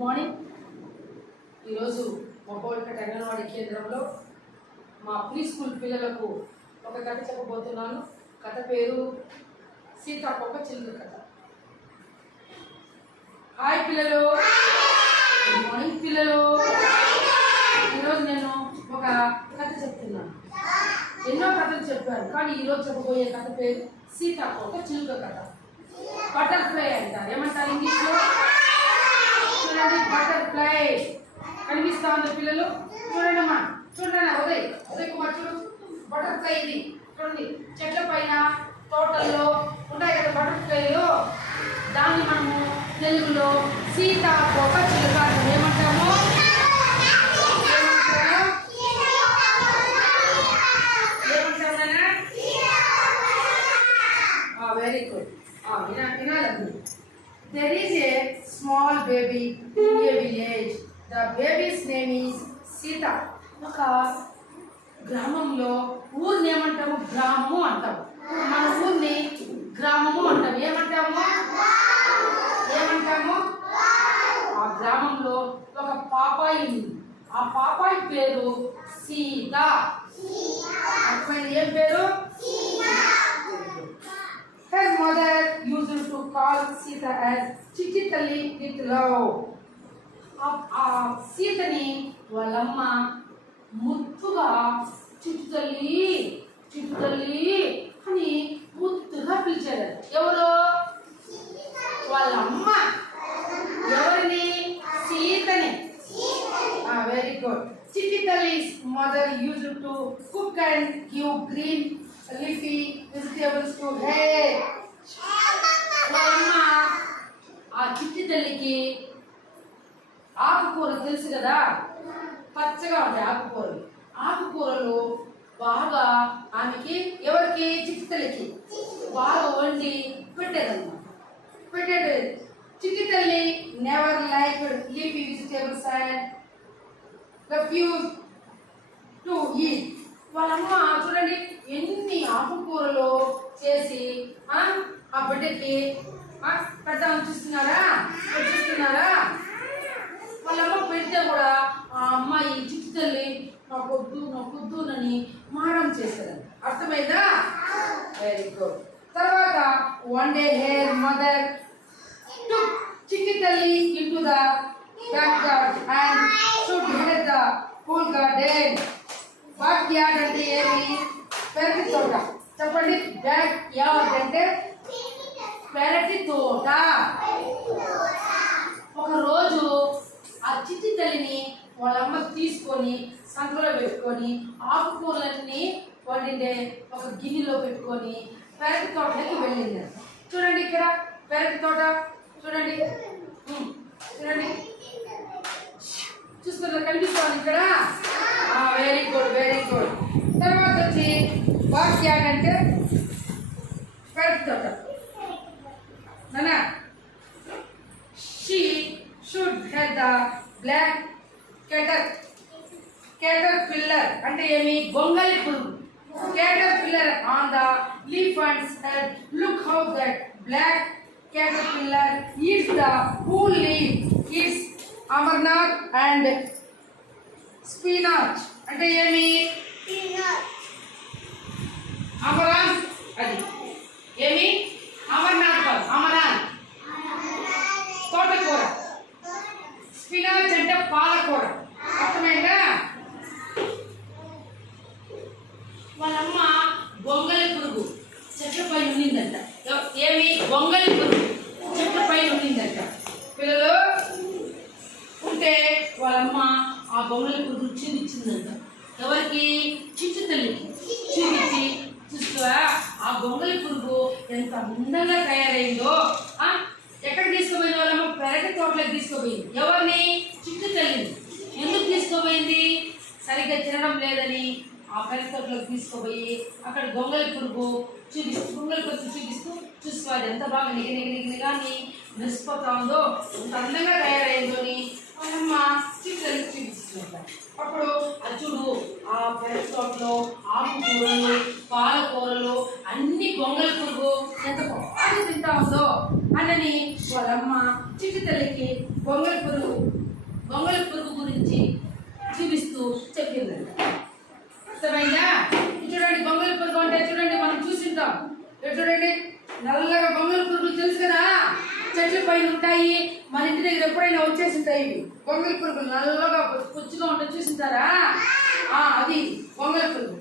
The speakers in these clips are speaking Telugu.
మార్నింగ్. ఈరోజు మొబైల్పేట అంగన్వాడీ కేంద్రంలో మా ప్రీ స్కూల్ పిల్లలకు ఒక కథ చెప్పబోతున్నాను. కథ పేరు సీతాకొక చిలుక కథ. హాయ్ పిల్లలు. గుడ్ మార్నింగ్ పిల్లలు. ఈరోజు నేను ఒక కథ చెప్తున్నాను. ఎన్నో కథలు చెప్పాను కానీ ఈరోజు చెప్పబోయే కథ పేరు సీతాకొక చిలుక కథ. బటర్ఫ్లై అంటారు. ఏమంటారు ఇంగ్లీష్లో? చూడండి బటర్ఫ్లై కనిపిస్తా ఉంది పిల్లలు. చూడండి అమ్మా చూడండి ఉదయ్ ఉదయ్ కుమార్ చూడు బటర్ఫ్లై ఇది. చూడండి చెట్ల పైన తోటల్లో ఉంటాయి కదా బటర్ఫ్లైలు దాన్ని మనము తెలుగులో సీతాకోక చిలుక ఏమంటాము? వెరీ గుడ్ వినాలి There is a small baby in a village. The baby's name is Sita. ఒక గ్రామంలో ఊరిని ఏమంటాము గ్రామము అంటాము మన ఊరిని గ్రామము అంటాము ఏమంటాము? ఏమంటాము? ఆ గ్రామంలో ఒక పాపాయి ఉంది. ఆ పాపాయి పేరు సీత. అర్థమైంది? ఏం పేరు? mother. used to call Sita as Chichi Talli with love. ఆ- ఆ సీతని వాళ్ళమ్మ ముద్దుగా చిట్టు తల్లి చిట్టు తల్లి అని ముద్దుగా పిలిచారు ఎవరు వాళ్ళ అమ్మ ఎవరిని సీతని వెరీ గుడ్ చిట్టి తల్లి's mother used to cook and give green leafy vegetables to her. వాళ్ళ అమ్మ ఆ చిట్టి తల్లికి ఆకుకూర తెలుసు కదా? పచ్చగా ఉంటాయి ఆకుకూరలు. ఆకుకూరలు బాగా ఆమెకి ఎవరికి? చిట్టి తల్లికి బాగా వండి పెట్టేదన్నమాట. పెట్టేది చిట్టి తల్లి never like leafy vegetables and refuse to ఈ వాళ్ళమ్మ చూడండి ఎన్ని ఆకుకూరలు చేసి ఆ బిడ్డకి పెద్ద చూస్తున్నారా? చూస్తున్నారా? వాళ్ళమ్మ పెడితే కూడా ఆ అమ్మాయి చిట్టు తల్లి నాకు వద్దు నాకు అని మారం చేశారు అర్థమైందా? వెరీ గుడ్ తర్వాత one day her mother took Chicky Talli into the backyard and should head the cool garden. అంటే ఏమి? పెరటి తోట. చెప్పండి బ్యాక్ యార్డ్ అంటే పెరటి తోట. ఒక రోజు ఆ చిట్టి తల్లిని వాళ్ళ అమ్మ తీసుకొని సంకలో పెట్టుకొని ఆకుకూరలన్నీ వండిండే ఒక గిన్నెలో పెట్టుకొని పెరటి తోటలోకి వెళ్ళింది. చూడండి ఇక్కడ పెరటి తోట. చూడండి. చూడండి. చూస్తున్నారు? కనిపిస్తుంది ఇక్కడ? వెరీ గుడ్ వెరీ గుడ్ తర్వాత వచ్చి వాక్యాడ్ పెరటి తోట. నానా she should have the black cater caterpillar అంటే ఏమి గొంగలి పురుగు caterpillar on the leaf and said look how that black caterpillar eats the whole leaf eats amarnath and spinach అంటే ఏమి అమరాన్ అది ఏమి అమర్నాథ్ అమరాన్. తోటకూర. స్పినాచ్ అంటే పాలకూర. అర్థమైందా? వాళ్ళమ్మ బొంగలి పురుగు. చెట్లపై ఉండిందంట ఎవ- ఏమి? బొంగలి పురుగు. చెట్లపై ఉండిందంట పిల్లలు ఉంటే వాళ్ళమ్మ ఆ బొంగలి పురుగు చూపించిందంట అందంగా తయారైందో ఎక్కడ తీసుకుపోయింది వాళ్ళమ్మ పెరటి తోటలోకి తీసుకుపోయింది. ఎవరిని? చిట్టు తల్లిని. ఎందుకు తీసుకుపోయింది? సరిగ్గా తినడం లేదని ఆ పెరటి తోటలోకి తీసుకుపోయి అక్కడ గొంగలి పురుగు చూపిస్తూ గొంగలి పురుగు చూపిస్తూ చూసుకో అది ఎంత బాగా నిగ నిగ నిగ మెరిసిపోతా ఉందో అంత అందంగా బాగా తింటా తల్లికి పురుగు గొంగళి పురుగు గురించి చూపిస్తూ చెప్పిందంట. అర్థమైందా చూడండి గొంగళి పురుగు అంటే చూడండి మనం చూసింటాం. చూడండి నల్లగా గొంగళి పురుగులు తెలుసు కదా? చెట్ల పైన ఉంటాయి. మన ఇంటి దగ్గర ఎప్పుడైనా వచ్చేసి ఉంటాయి ఇవి పురుగులు నల్లగా పుచ్చుగా ఉంటాయి చూసింటారా? ఆ, అది గొంగళి పురుగు.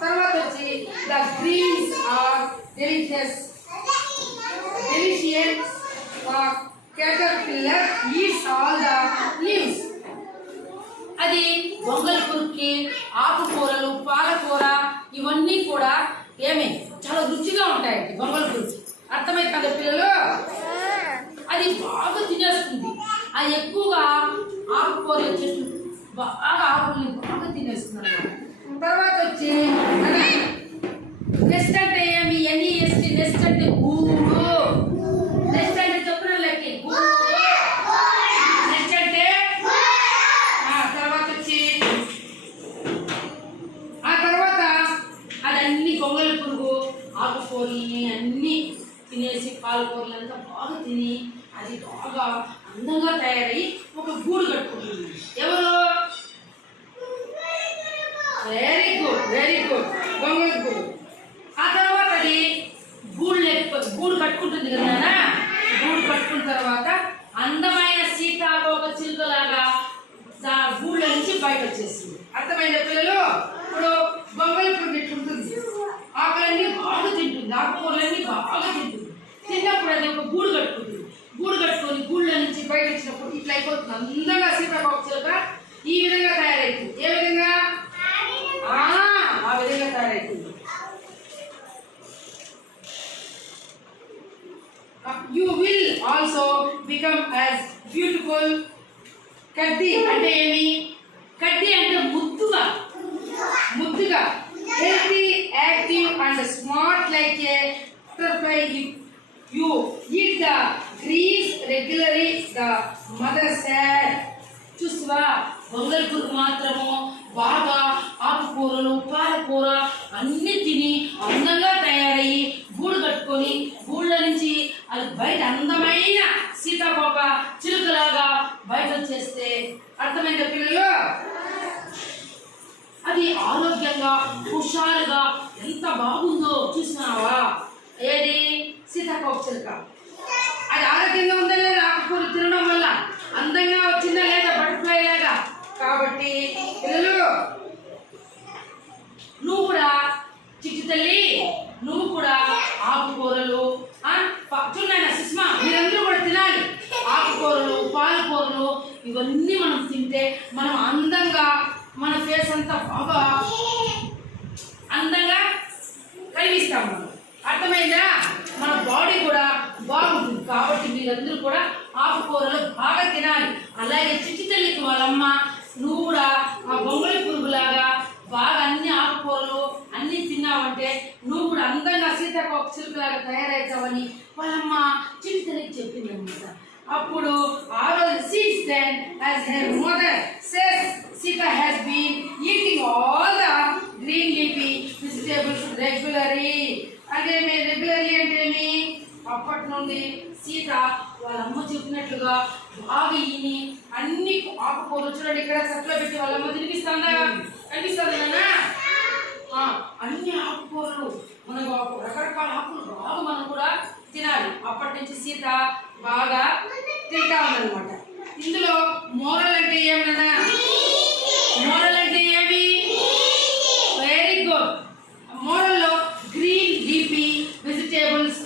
తర్వాత వచ్చి the greens are delicious caterpillar eats all the leaves అది గొంగళి పురుగుకి ఆకుకూరలు పాలకూర ఇవన్నీ కూడా ఏమి చాలా రుచిగా ఉంటాయి గొంగళి గురించి అర్థమైంది కదా పిల్లలు? అది బాగా తినేస్తుంది. అది ఎక్కువగా ఆకుకూరలు చెట్లు బాగా ఆకుల్ని బాగా తినేస్తుంది తర్వాత వచ్చి నెక్స్ట్ అంటే బాగా అందంగా తయారై ఒక గూడు కట్టుకుంటుంది. ఎవరు? వెరీ గుడ్ వెరీ గుడ్ గొంగళి గూడు. ఆ తర్వాత అది గూడు లేకపో గూడు కట్టుకుంటుంది కదా గూడు కట్టుకున్న తర్వాత అందమైన సీతాకోక చిలుకలాగా గూళ్ళ నుంచి బయట వచ్చేసింది అర్థమైన పిల్లలు ఇప్పుడు బొమ్మల పురుగు ఎట్లుంటుంది ఆకులన్నీ బాగా తింటుంది ఆకుకూరలన్నీ బాగా తింటుంది తిన్నప్పుడు అది ఒక గూడు కట్టుకుంటుంది గూడు కట్టుకొని గూళ్ళ నుంచి బయట వచ్చినప్పుడు ఇట్లా అయిపోతుంది అందంగా సీతాకోక చిలుక ఈ విధంగా తయారైతుంది ఏ విధంగా ఆ, ఆ విధంగా తయారైతుంది you will also become as beautiful కడ్డీ అంటే ఏమి కడ్డీ అంటే ముద్దుగా ముద్దుగా healthy active and smart like a butterfly you eat the greens regularly the mother said చూసావా బొంగల్ పురుగు మాత్రము బాగా ఆకుకూరలు పాలకూర అన్ని తిని అందంగా తయారయ్యి గూడు కట్టుకొని గూళ్ళ నుంచి అది బయట అందమైన సీతాకోక చిలుకలాగా బయట వచ్చేస్తే అర్థమైన పిల్లలు? అది ఆరోగ్యంగా హుషారుగా ఎంత బాగుందో చూసినావా? ఏది? సీతాకోక చిలుక. అది ఆరోగ్యంగా ఉందా లేదా? ఆకుకూర తినడం వల్ల అందంగా వచ్చిందా లేదా బటర్ఫ్లై లేదా కాబట్టి పిల్లలు నువ్వు కూడా చిట్టి తల్లి నువ్వు కూడా ఆకుకూరలు ఆ, ప- చూడండి సుష్మా మీరందరూ కూడా తినాలి ఆకుకూరలు పాలకూరలు ఇవన్నీ మనం తింటే మనం అందంగా మన ఫేస్ అంతా బాగా అందంగా కనిపిస్తాం మనం. అర్థమైందా? మన బాడీ కూడా బాగుంటుంది. కాబట్టి మీరందరూ కూడా ఆకుకూరలు బాగా తినాలి. అలాగే చిట్టి తల్లికి వాళ్ళమ్మ నువ్వు కూడా ఆ బొంగళి పురుగులాగా బాగా అన్ని ఆకుకూరలు అన్ని తిన్నావంటే నువ్వు కూడా అందంగా సీతాకోక చిలుకలాగా తయారవుతావని వాళ్ళమ్మ చిట్టి తల్లికి చెప్పింది అనమాట అప్పుడు ఆ sees then as her mother says Sita has been eating all the green leafy vegetables regularly అంటే మీ రెగ్యులరీ అంటే ఏమి అప్పటి నుండి సీత వాళ్ళ అమ్మ చెప్పినట్లుగా బాగా ఈని అన్ని ఆకుకూరలు చూడండి ఇక్కడ సట్లో పెట్టి వాళ్ళ అమ్మ తినిపిస్తుందా? కనిపిస్తుంది నాన్న ఆ, అన్ని ఆకుకూరలు మనకు ఒక రకరకాల ఆకులు బాగా మనం కూడా తినాలి అప్పటి నుంచి సీత బాగా తింటా ఉందన్నమాట ఇందులో మోరల్ అంటే ఏమన్నా మోరల్ అంటే ఏమి very good మోరల్లో green leafy vegetables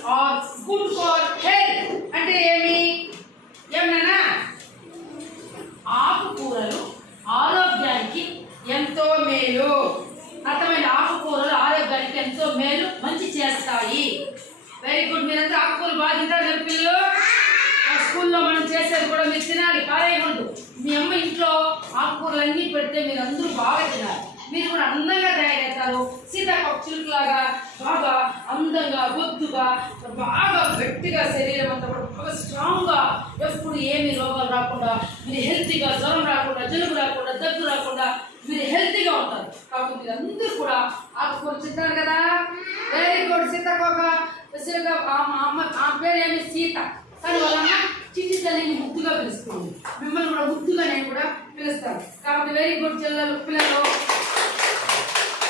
food for health అంటే ఏమి? ఏమన్నా ఆకుకూరలు ఆరోగ్యానికి ఎంతో మేలు. అర్థమైన ఆకుకూరలు ఆరోగ్యానికి ఎంతో మేలు మంచి చేస్తాయి. వెరీ గుడ్ మీరంతా ఆకుకూరలు బాగా తింటారు పిల్లలు? ఆ స్కూల్లో మనం చేసేది కూడా మీరు తినాలి. పారేయకూడదు. మీ అమ్మ ఇంట్లో ఆకుకూరలు అన్నీ పెడితే మీరు అందరూ బాగా తినాలి. మీరు కూడా అందంగా తయారవుతారు. సీతాకోక చిలుకలాగా బాగా అందంగా బొద్దుగా బాగా గట్టిగా శరీరం అంతా కూడా బాగా స్ట్రాంగ్గా ఎప్పుడు ఏమి రోగాలు రాకుండా మీరు హెల్తీగా జ్వరం రాకుండా జలుబు రాకుండా దగ్గు రాకుండా మీరు హెల్తీగా ఉంటారు. కాబట్టి మీరు అందరూ కూడా ఆకుకూర తింటారు కదా? వెరీ గుడ్ సీతాకోక. ఆ మా అమ్మ ఆ పేరు ఏమి సీత కానీ వాళ్ళమ్మ చిన్ని తల్లిని ముద్దుగా పిలుస్తుంది మిమ్మల్ని కూడా ముద్దుగా నేను కూడా పిలుస్తాను. కాబట్టి వెరీ గుడ్ జిల్లాలో పిల్లలు.